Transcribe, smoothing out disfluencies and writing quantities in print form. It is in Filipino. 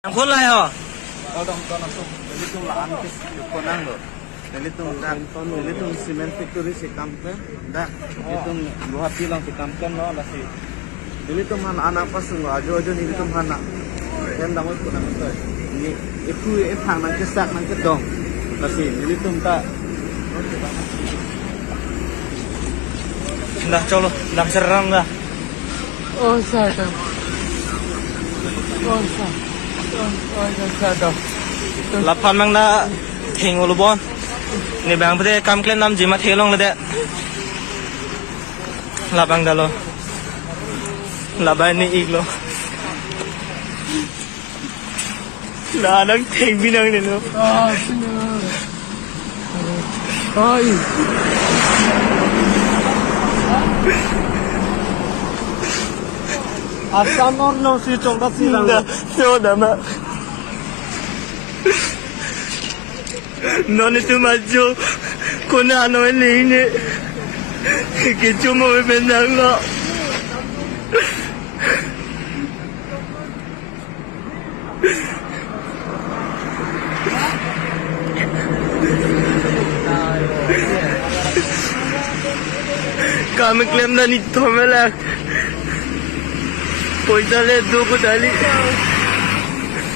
Ang kulay ho. Tolong masuk. Nilitong laan kis konang lo. Nilitong cement factory si kampen. Da. Nilitong luhat bilang si kampen lo lasi. Nilitong man anak pas lo ajo nilitong anak. Yan damoy ko nang ito. Ni itu phang nang kesak nang kedong. Lasi nilitong ta. Dah cholo, dah serang dah. Oh, sada. Oh, sada. Sada. Lapan mang na thing ulubon. Ni bang pade kam klen nam jima thelong lede. Labang dalo. Labai ni iglo. Na nang thing binang ni no. Ah, senyor. Ay. Asam orno si chongda silang. Da, so dama. Non itu maju. Kuna ano ini. Kicu mo bendang lo. Kami klaim na nito malak. Poy dali, dugo dali.